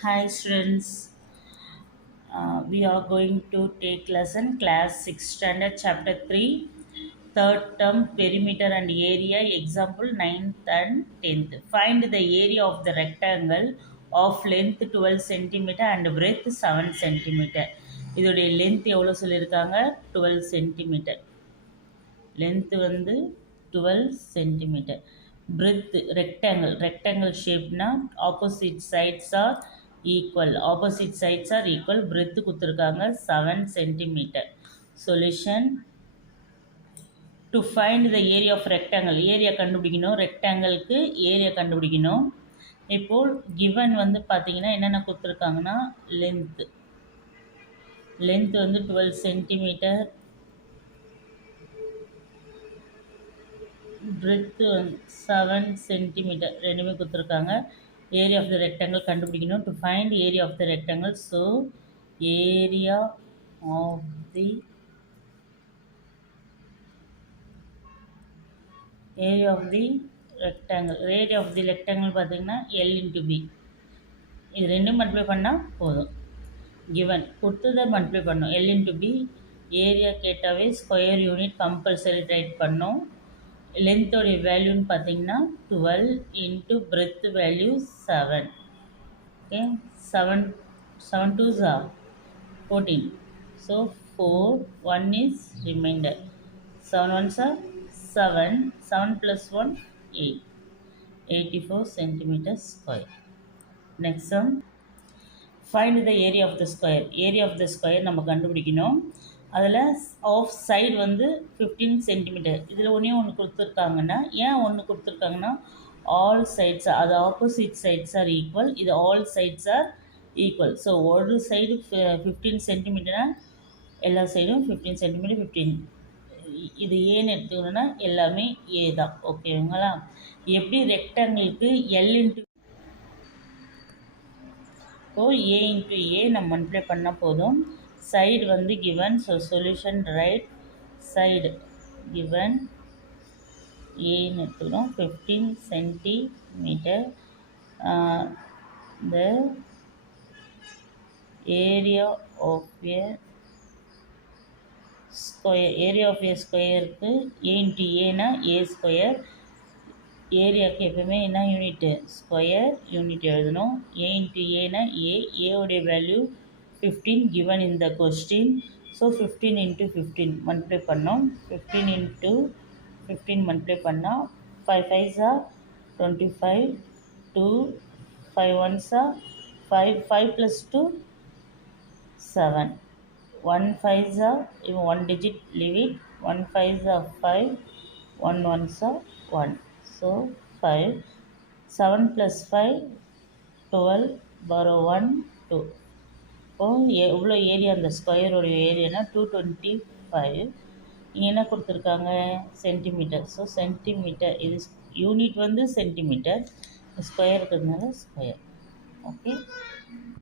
Hi students, we are going to take lesson class 6 standard chapter 3 third term perimeter and area example 9th and 10th. Find the area of the rectangle of length 12 centimeter and breadth 7 centimeter. இதோடைய length எவ்வளோ சொல்லியிருக்காங்க 12 centimeter. Length வந்து 12 centimeter. Breadth rectangle shapeனா opposite sides are equal. Breadth கொடுத்துருக்காங்க 7 centimeter. Solution: to find the area of rectangle, area கண்டுபிடிக்கணும், ரெக்டாங்கிளுக்கு area கண்டுபிடிக்கணும். இப்போ given வந்து பார்த்தீங்கன்னா என்னென்ன கொடுத்துருக்காங்கன்னா லென்த் வந்து 12 சென்டிமீட்டர், பிரெத் 7 சென்டிமீட்டர் ரெண்டுமே கொடுத்துருக்காங்க. ஏரியா ஆஃப் த ரெக்டாங்கிள் கண்டுபிடிக்கணும். To find area of the rectangle, so area of the rectangle பார்த்தீங்கன்னா L இன்ட்டு பி, இது ரெண்டும் மல்டிப்ளை பண்ணால் போதும். கிவன் கொடுத்ததை மல்டிப்ளை பண்ணோம். L இன்ட்டு பி, ஏரியா கேட்டாவே ஸ்கொயர் யூனிட் கம்பல்சரி ரைட் பண்ணோம். லென்த்தோடைய வேல்யூன்னு பார்த்தீங்கன்னா 12 into breadth value 7. Okay, 7 2s are 14. So 4, 1 is remainder. 7 1s are 7, 7 plus 1 8, 84 centimeters square. Next sum, find the area of the square. Area of the square நம்ம கண்டுபிடிக்கணும். அதில் off side வந்து 15 centimetre. இதில் ஒன்று கொடுத்துருக்காங்கன்னா, ஏன் ஒன்று கொடுத்துருக்காங்கன்னா ஆல் சைட்ஸ், அது ஆப்போசிட் சைட்ஸ் ஆர் ஈக்குவல், இது all sides are equal. So ஒரு சைடு 15 சென்டிமீட்டர்னால் எல்லா சைடும் 15 சென்டிமீட்டர் 15. இது ஏன்னு எடுத்துக்கணுன்னா எல்லாமே ஏ தான். ஓகேங்களா? எப்படி ரெக்டாங்கிளுக்கு L into a into a நம்ம மல்டிப்ளை பண்ணால் போதும். சைடு வந்து given, so solution right side given ஏன்னு எடுத்துக்கிறோம் 15 centimetre. The area of a ஸ்கொயருக்கு ஏ இன்ட்டு ஏனா ஏ ஸ்கொயர். ஏரியாவுக்கு எப்பவுமே என்ன யூனிட்டு? ஸ்கொயர் யூனிட் எழுதணும். ஏ இன்ட்டு ஏனா ஏவுடைய value 15 given in the question. So 15 into 15 multiply பண்ணோம். 15 into 15 மல்டிப்ளை பண்ணால் 5 5s are 25, 2 5 1s are 5, 5 plus 2 7, 1 5s are, even 1 digit leave it, 1 5s are 5, 1 1s are 1. So 5, 7 plus 5 12, borrow 1 2. எவ்வளோ area அந்த ஸ்கொயரோடைய ஏரியானா 225. இங்கே என்ன கொடுத்துருக்காங்க? Centimetre. So centimetre, இது unit வந்து centimetre, square இருக்கிறதுனால ஸ்கொயர். ஓகே.